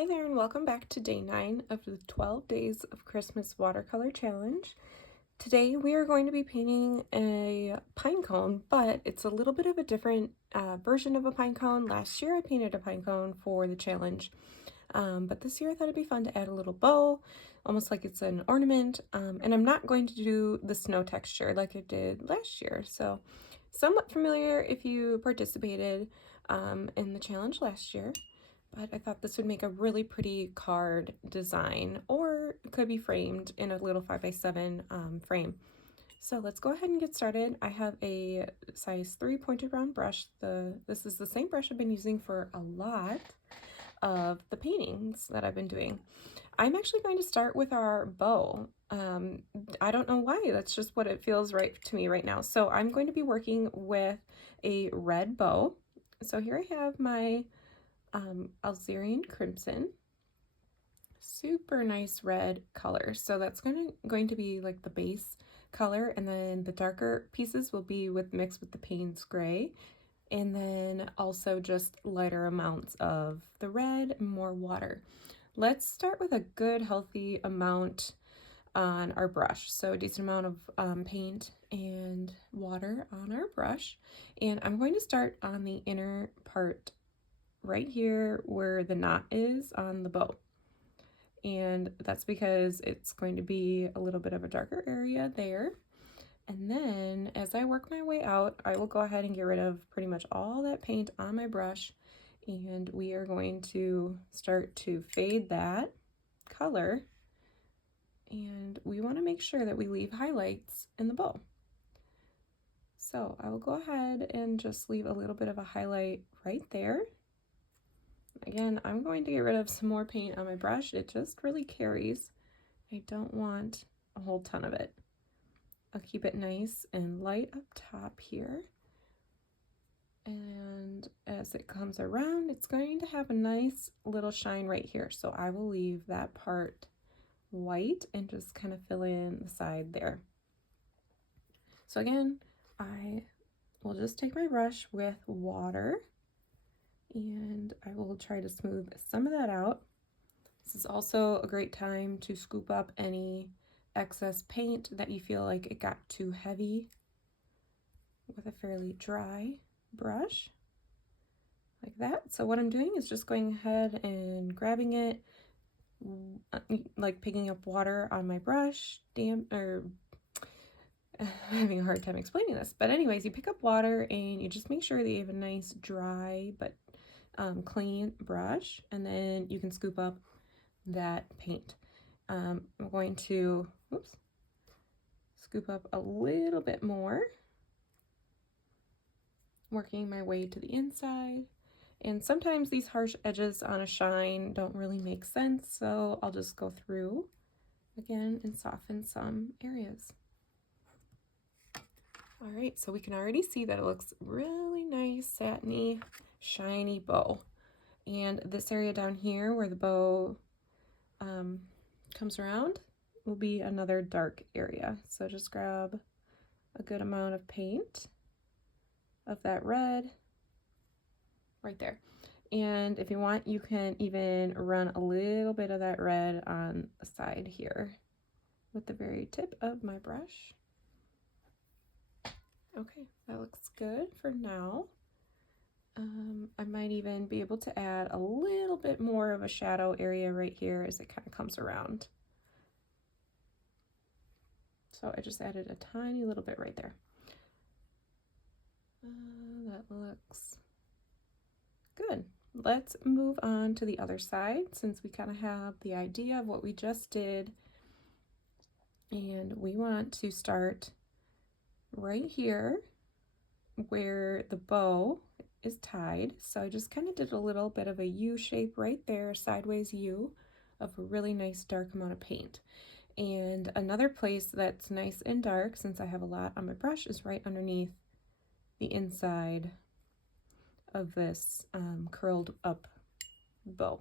Hi there and welcome back to day 9 of the 12 Days of Christmas Watercolor Challenge. Today we are going to be painting a pine cone, but it's a little bit of a different version of a pine cone. Last year I painted a pine cone for the challenge, but this year I thought it'd be fun to add a little bow, almost like it's an ornament, and I'm not going to do the snow texture like I did last year, so somewhat familiar if you participated in the challenge last year. But I thought this would make a really pretty card design, or it could be framed in a little 5x7 frame. So let's go ahead and get started. I have a size 3 pointed round brush. This is the same brush I've been using for a lot of the paintings that I've been doing. I'm actually going to start with our bow. I don't know why, that's just what it feels right to me right now. So I'm going to be working with a red bow. So here I have my Alzerian Crimson, super nice red color. So that's going to be like the base color, and then the darker pieces will be mixed with the Payne's Gray, and then also just lighter amounts of the red and more water. Let's start with a good healthy amount on our brush. So a decent amount of paint and water on our brush, and I'm going to start on the inner part right here where the knot is on the bow, and that's because it's going to be a little bit of a darker area there. And then as I work my way out, I will go ahead and get rid of pretty much all that paint on my brush, and we are going to start to fade that color, and we want to make sure that we leave highlights in the bow. So I will go ahead and just leave a little bit of a highlight right there. Again, I'm going to get rid of some more paint on my brush. It just really carries. I don't want a whole ton of it. I'll keep it nice and light up top here. And as it comes around, it's going to have a nice little shine right here. So I will leave that part white and just kind of fill in the side there. So again, I will just take my brush with water, and I will try to smooth some of that out. This is also a great time to scoop up any excess paint that you feel like it got too heavy with a fairly dry brush, like that. So what I'm doing is just going ahead and grabbing it, like picking up water on my brush, I'm having a hard time explaining this, but anyways, you pick up water and you just make sure that you have a nice dry but clean brush, and then you can scoop up that paint. I'm going to scoop up a little bit more, working my way to the inside. And sometimes these harsh edges on a shine don't really make sense, so I'll just go through again and soften some areas. All right, so we can already see that it looks really nice, satiny, shiny bow. And this area down here where the bow comes around will be another dark area. So just grab a good amount of paint of that red right there. And if you want, you can even run a little bit of that red on the side here with the very tip of my brush. Okay, that looks good for now. I might even be able to add a little bit more of a shadow area right here as it kind of comes around. So I just added a tiny little bit right there. That looks good. Let's move on to the other side, since we kind of have the idea of what we just did. And we want to start right here where the bow is tied. So I just kind of did a little bit of a U shape right there, sideways U, of a really nice dark amount of paint. And another place that's nice and dark, since I have a lot on my brush, is right underneath the inside of this curled up bow.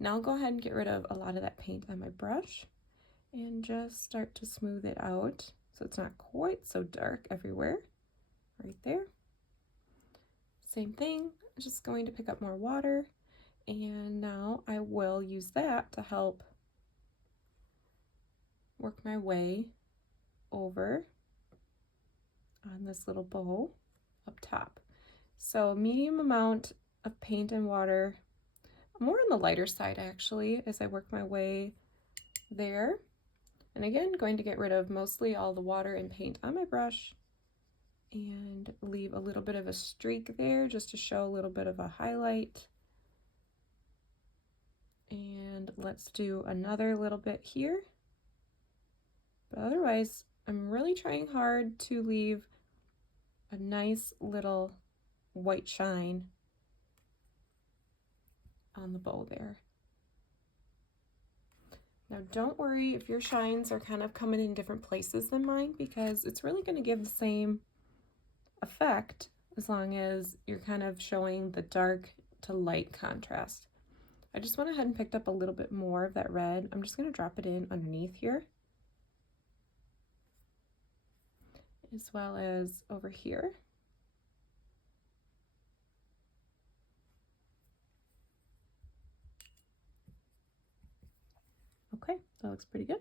Now I'll go ahead and get rid of a lot of that paint on my brush and just start to smooth it out so it's not quite so dark everywhere. Right there. Same thing, just going to pick up more water And now I will use that to help work my way over on this little bow up top. So medium amount of paint and water, more on the lighter side actually, as I work my way there. And again, going to get rid of mostly all the water and paint on my brush and leave a little bit of a streak there just to show a little bit of a highlight. And let's do another little bit here. But otherwise, I'm really trying hard to leave a nice little white shine on the bow there. Now don't worry if your shines are kind of coming in different places than mine, because it's really going to give the same effect as long as you're kind of showing the dark to light contrast. I just went ahead and picked up a little bit more of that red. I'm just going to drop it in underneath here, as well as over here. Okay, that looks pretty good.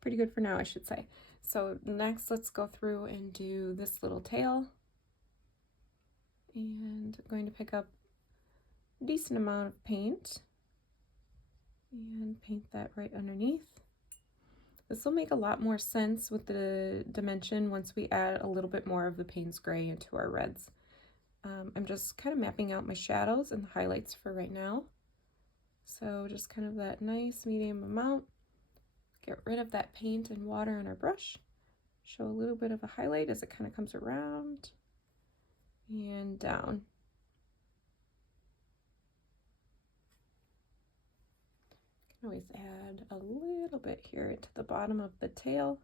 Pretty good for now, I should say. So next, let's go through and do this little tail. And I'm going to pick up a decent amount of paint and paint that right underneath. This will make a lot more sense with the dimension once we add a little bit more of the Payne's Gray into our reds. I'm just kind of mapping out my shadows and the highlights for right now. So just kind of that nice medium amount. Get rid of that paint and water on our brush. Show a little bit of a highlight as it kind of comes around and down. Can always add a little bit here into the bottom of the tail.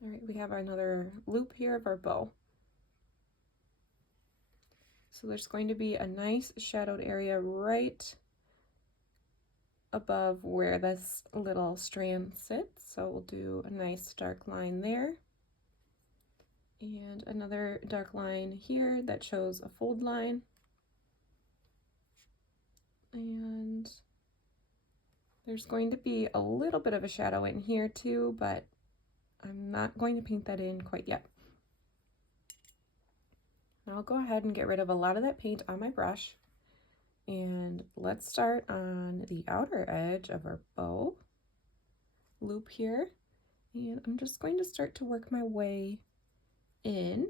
All right, we have another loop here of our bow. So there's going to be a nice shadowed area right above where this little strand sits. So we'll do a nice dark line there. And another dark line here that shows a fold line. And there's going to be a little bit of a shadow in here too, but I'm not going to paint that in quite yet. Now I'll go ahead and get rid of a lot of that paint on my brush. And let's start on the outer edge of our bow loop here. And I'm just going to start to work my way in.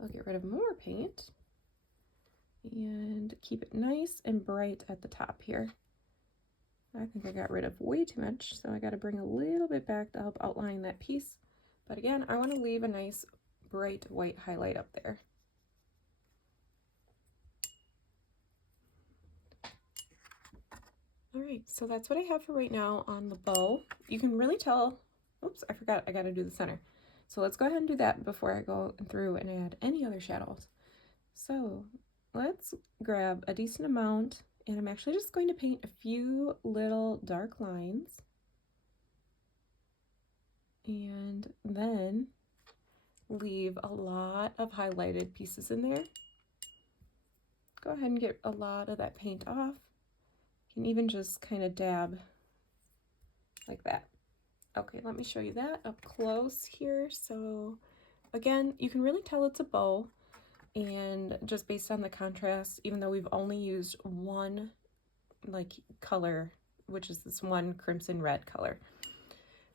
I'll get rid of more paint and keep it nice and bright at the top here. I think I got rid of way too much, so I got to bring a little bit back to help outline that piece. But again, I want to leave a nice bright white highlight up there. All right, so that's what I have for right now on the bow. You can really tell, oops, I forgot, I got to do the center. So let's go ahead and do that before I go through and add any other shadows. So let's grab a decent amount, and I'm actually just going to paint a few little dark lines. And then leave a lot of highlighted pieces in there. Go ahead and get a lot of that paint off. You can even just kind of dab like that. Okay, let me show you that up close here. So again, you can really tell it's a bow, and just based on the contrast, even though we've only used one like color, which is this one crimson red color.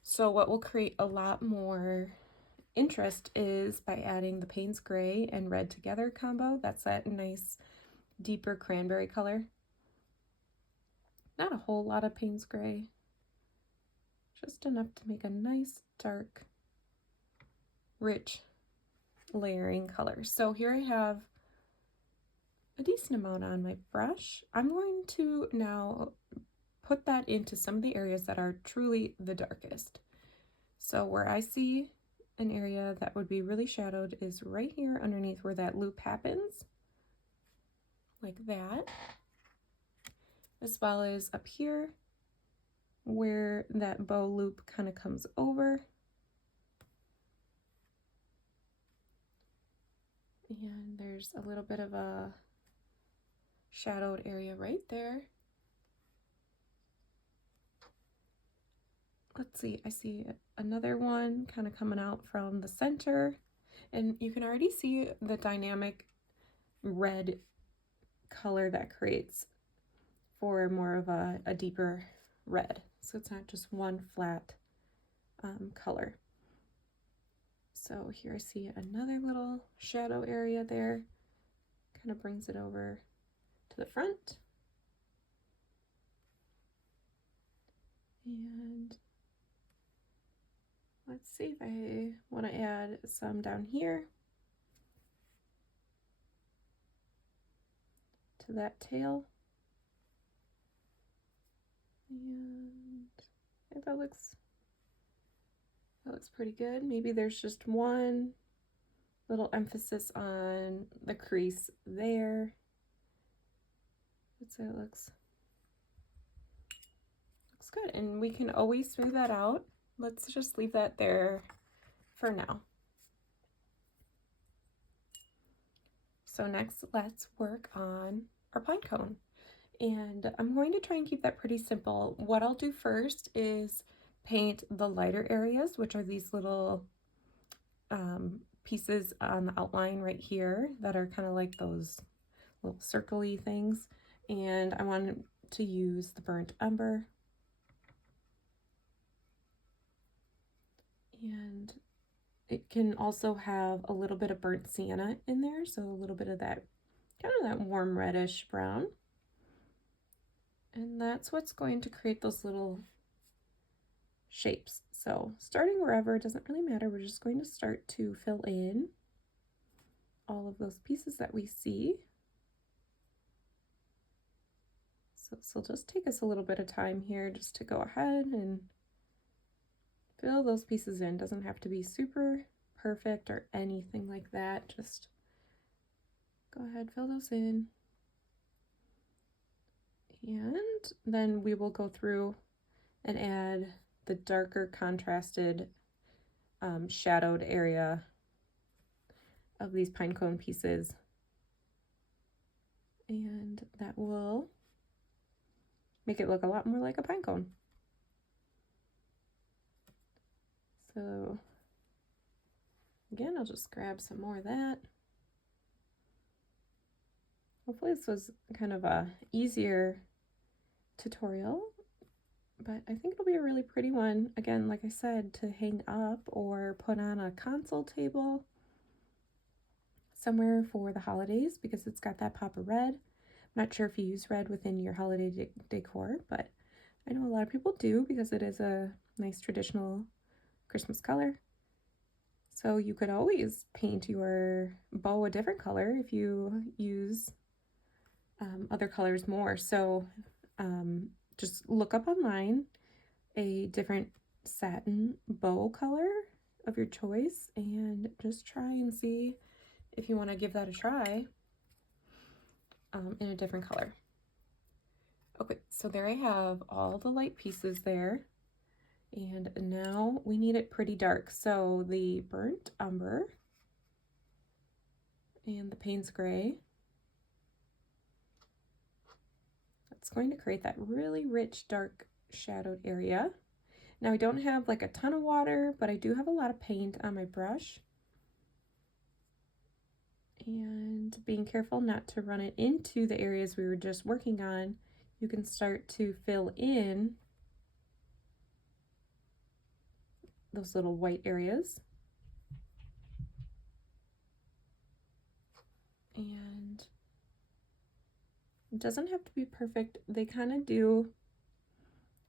So what will create a lot more interest is by adding the Payne's Gray and red together combo. That's that nice deeper cranberry color. Not a whole lot of Payne's Gray, just enough to make a nice dark rich layering color. So here I have a decent amount on my brush. I'm going to now put that into some of the areas that are truly the darkest. So where I see an area that would be really shadowed is right here underneath where that loop happens, like that. as well as up here where that bow loop kind of comes over. And there's a little bit of a shadowed area right there. Let's see, I see another one kind of coming out from the center, and you can already see the dynamic red color that creates for more of a deeper red. So it's not just one flat color. So here I see another little shadow area there, kind of brings it over to the front. And let's see if I want to add some down here to that tail. And I think that looks pretty good. Maybe there's just one little emphasis on the crease there. I'd say it looks good, and we can always smooth that out. Let's just leave that there for now. So next, let's work on our pine cone. And I'm going to try and keep that pretty simple. What I'll do first is paint the lighter areas, which are these little pieces on the outline right here that are kind of like those little circle-y things. And I wanted to use the burnt umber. And it can also have a little bit of burnt sienna in there, so a little bit of that, kind of that warm reddish brown. And that's what's going to create those little shapes. So starting wherever, it doesn't really matter. We're just going to start to fill in all of those pieces that we see. So this will just take us a little bit of time here just to go ahead and fill those pieces in. Doesn't have to be super perfect or anything like that. Just go ahead, fill those in. And then we will go through and add the darker contrasted shadowed area of these pine cone pieces. And that will make it look a lot more like a pine cone. So again, I'll just grab some more of that. Hopefully this was kind of a easier tutorial, but I think it'll be a really pretty one. Again, like I said, to hang up or put on a console table somewhere for the holidays, because it's got that pop of red. I'm not sure if you use red within your holiday decor, but I know a lot of people do because it is a nice traditional Christmas color. So you could always paint your bow a different color if you use other colors more. So just look up online a different satin bow color of your choice and just try and see if you want to give that a try in a different color. Okay, so there I have all the light pieces there, and now we need it pretty dark. So the burnt umber and the Payne's gray, that's going to create that really rich dark shadowed area. Now I don't have like a ton of water, but I do have a lot of paint on my brush. And being careful not to run it into the areas we were just working on, you can start to fill in those little white areas. And it doesn't have to be perfect. They kind of do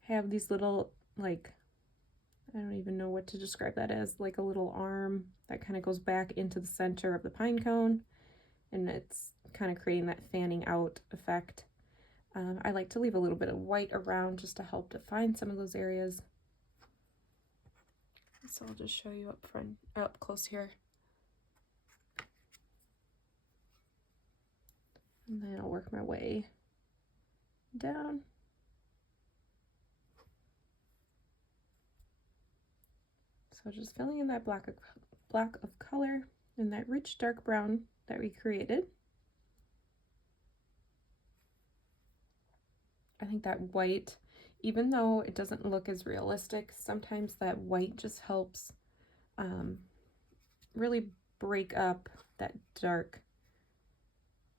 have these little, like, I don't even know what to describe that as, like a little arm that kind of goes back into the center of the pine cone, and it's kind of creating that fanning out effect. I like to leave a little bit of white around just to help define some of those areas. So I'll just show you up front, or up close here. And then I'll work my way down. So just filling in that block of color and that rich dark brown that we created. I think that white, even though it doesn't look as realistic, sometimes that white just helps really break up that dark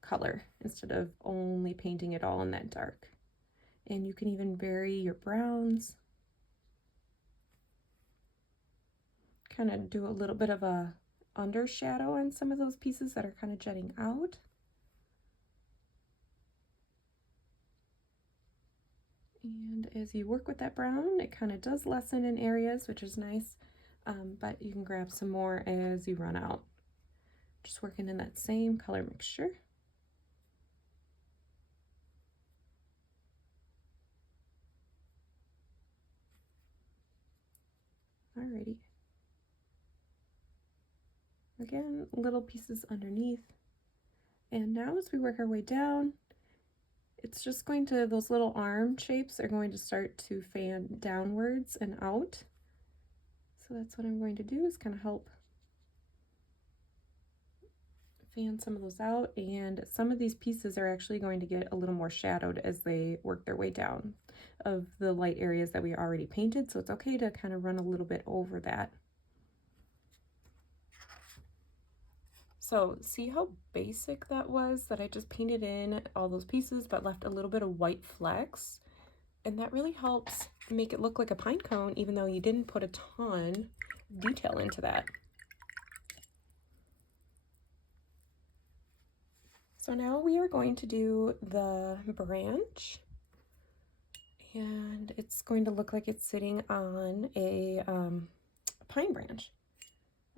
color instead of only painting it all in that dark. And you can even vary your browns. Kind of do a little bit of a undershadow on some of those pieces that are kind of jutting out. And as you work with that brown, it kind of does lessen in areas, which is nice, but you can grab some more as you run out. Just working in that same color mixture. Alrighty. Again, little pieces underneath. And now as we work our way down, it's just going to, those little arm shapes are going to start to fan downwards and out. So that's what I'm going to do, is kind of help fan some of those out, and some of these pieces are actually going to get a little more shadowed as they work their way down of the light areas that we already painted, so it's okay to kind of run a little bit over that. So see how basic that was, that I just painted in all those pieces but left a little bit of white flecks, and that really helps make it look like a pine cone even though you didn't put a ton of detail into that. So now we are going to do the branch, and it's going to look like it's sitting on a pine branch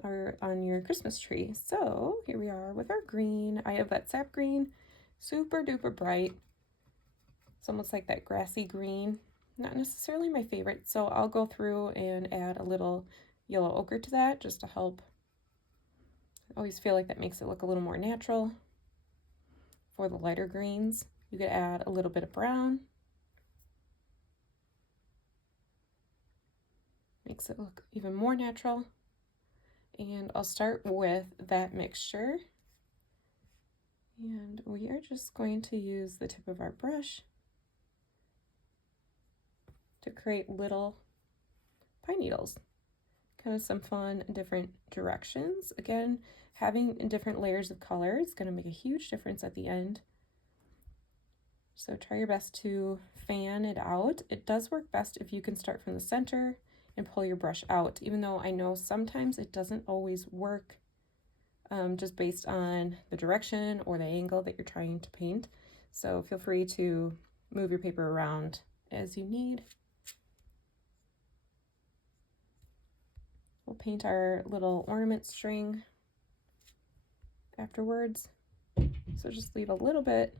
or on your Christmas tree. So here we are with our green. I have that sap green, super duper bright. It's almost like that grassy green. Not necessarily my favorite, so I'll go through and add a little yellow ochre to that just to help. I always feel like that makes it look a little more natural. For the lighter greens, you could add a little bit of brown. Makes it look even more natural. And I'll start with that mixture. And we are just going to use the tip of our brush to create little pine needles. Kind of some fun different directions. Again, having different layers of color is going to make a huge difference at the end. So try your best to fan it out. It does work best if you can start from the center and pull your brush out, even though I know sometimes it doesn't always work just based on the direction or the angle that you're trying to paint. So feel free to move your paper around as you need. We'll paint our little ornament string afterwards. So just leave a little bit.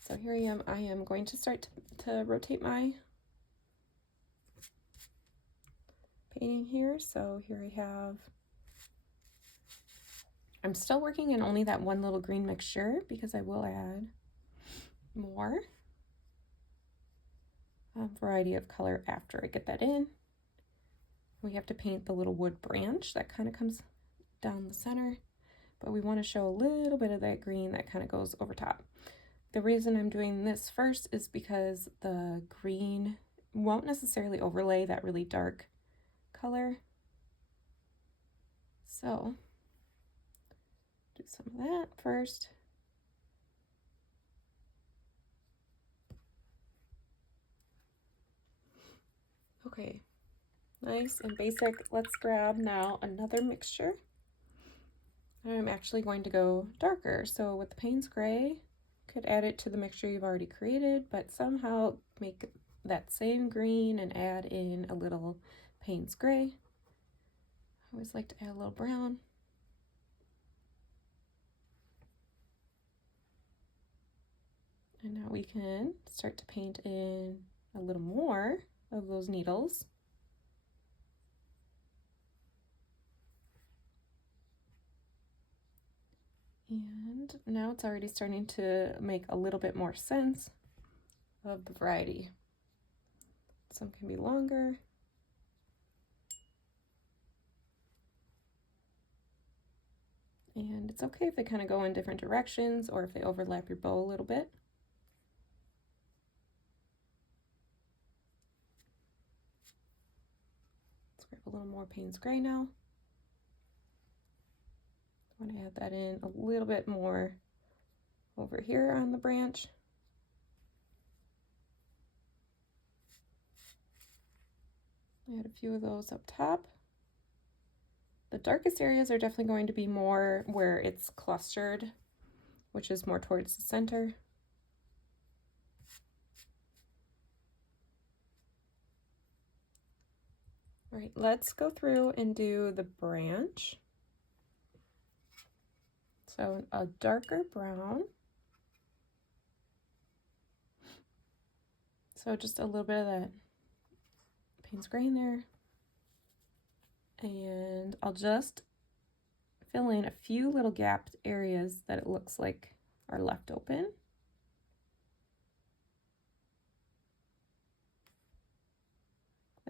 So here I am going to start to rotate my painting here. So here I have, I'm still working in only that one little green mixture because I will add more variety of color after I get that in. We have to paint the little wood branch that kind of comes down the center, but we want to show a little bit of that green that kind of goes over top. The reason I'm doing this first is because the green won't necessarily overlay that really dark color. So do some of that first. Okay, nice and basic. Let's grab now another mixture. I'm actually going to go darker. So with the Payne's Gray, could add it to the mixture you've already created, but somehow make that same green and add in a little Payne's Gray. I always like to add a little brown. And now we can start to paint in a little more of those needles. And now it's already starting to make a little bit more sense of the variety. Some can be longer. And it's okay if they kind of go in different directions or if they overlap your bow a little bit. Let's grab a little more Payne's Gray now. I want to add that in a little bit more over here on the branch. Add a few of those up top. The darkest areas are definitely going to be more where it's clustered, which is more towards the center. All right, let's go through and do the branch. So a darker brown. So just a little bit of that Payne's Gray in there. And I'll just fill in a few little gapped areas that it looks like are left open.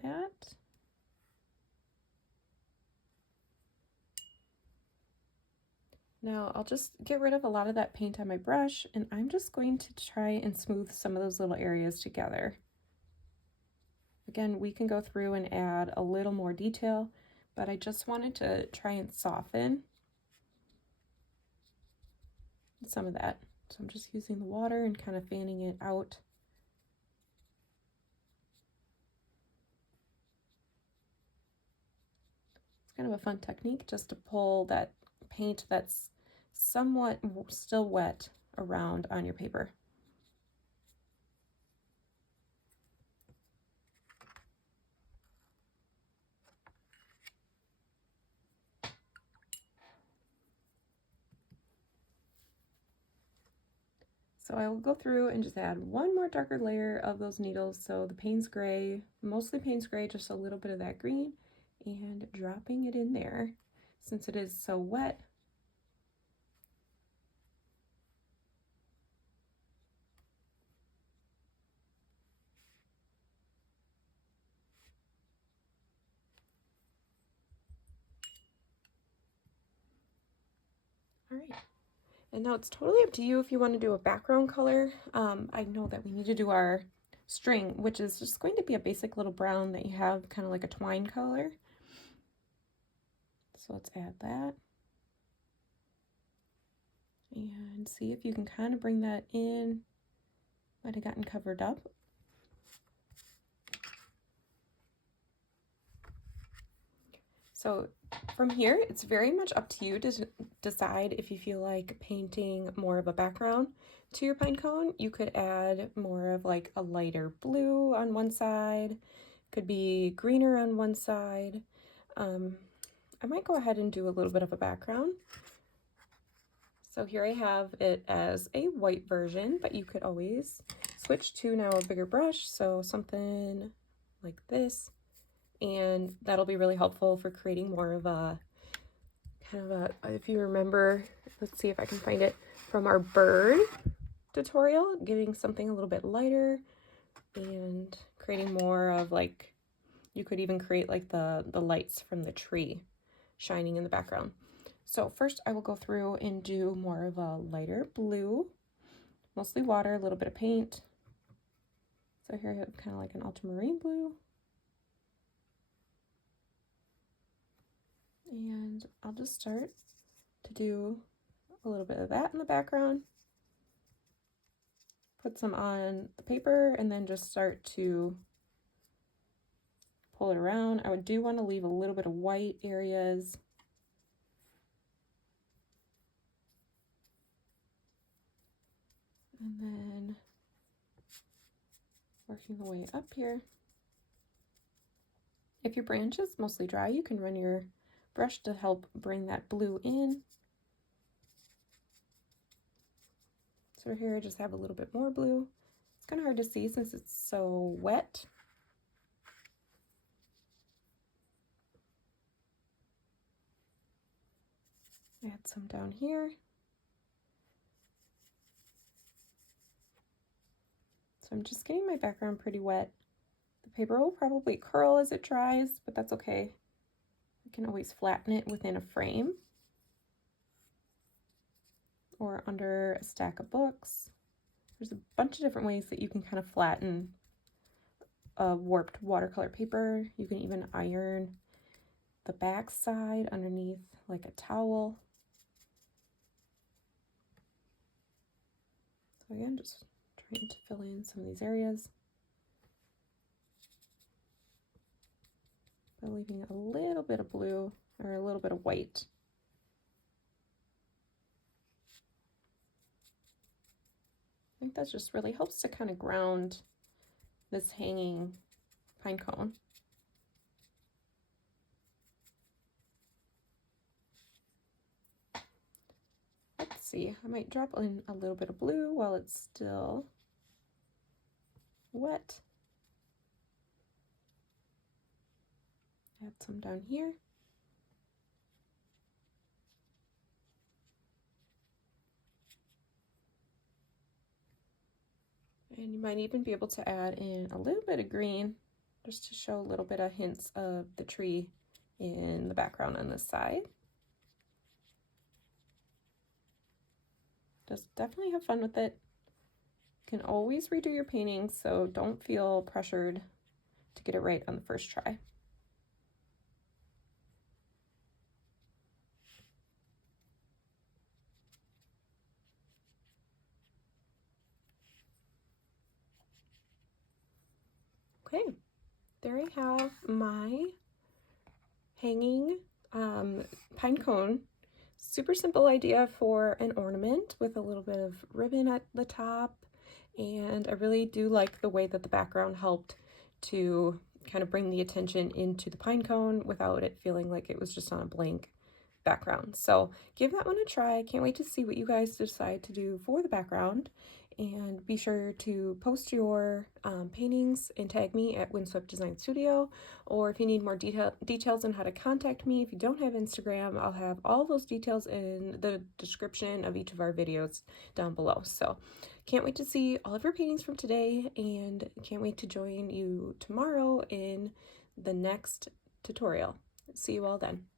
That. Now I'll just get rid of a lot of that paint on my brush, and I'm just going to try and smooth some of those little areas together. Again, we can go through and add a little more detail, but I just wanted to try and soften some of that. So I'm just using the water and kind of fanning it out. It's kind of a fun technique just to pull that paint that's somewhat still wet around on your paper. So I will go through and just add one more darker layer of those needles. So the Payne's Gray, mostly Payne's Gray, just a little bit of that green, and dropping it in there since it is so wet. All right. And now it's totally up to you if you want to do a background color. I know that we need to do our string, which is just going to be a basic little brown that you have, kind of like a twine color. So let's add that. And see if you can kind of bring that in. Might have gotten covered up. So from here, it's very much up to you to decide if you feel like painting more of a background to your pine cone. You could add more of like a lighter blue on one side, could be greener on one side. I might go ahead and do a little bit of a background. So here I have it as a white version, but you could always switch to now a bigger brush, so something like this. And that'll be really helpful for creating more of a kind of a, if you remember, let's see if I can find it from our bird tutorial, getting something a little bit lighter and creating more of like, you could even create like the lights from the tree shining in the background. So first I will go through and do more of a lighter blue, mostly water, a little bit of paint. So here I have kind of like an ultramarine blue. And I'll just start to do a little bit of that in the background. Put some on the paper and then just start to pull it around. I do want to leave a little bit of white areas. And then working the way up here. If your branch is mostly dry, you can run your brush to help bring that blue in. So here I just have a little bit more blue. It's kind of hard to see since it's so wet. Add some down here. I'm just getting my background pretty wet. The paper will probably curl as it dries, but that's okay. I can always flatten it within a frame or under a stack of books. There's a bunch of different ways that you can kind of flatten a warped watercolor paper. You can even iron the back side underneath like a towel. So again, just trying to fill in some of these areas by leaving a little bit of blue or a little bit of white. I think that just really helps to kind of ground this hanging pine cone. Let's see, I might drop in a little bit of blue while it's still wet. Add some down here. And you might even be able to add in a little bit of green just to show a little bit of hints of the tree in the background on this side. Just definitely have fun with it. You can always redo your paintings, so don't feel pressured to get it right on the first try. Okay, there I have my hanging pine cone. Super simple idea for an ornament with a little bit of ribbon at the top, and I really do like the way that the background helped to kind of bring the attention into the pine cone without it feeling like it was just on a blank background. So give that one a try. I can't wait to see what you guys decide to do for the background, and be sure to post your paintings and tag me at Windswept Design Studio. Or if you need more details on how to contact me, if you don't have Instagram, I'll have all those details in the description of each of our videos down below. So can't wait to see all of your paintings from today, and can't wait to join you tomorrow in the next tutorial. See you all then.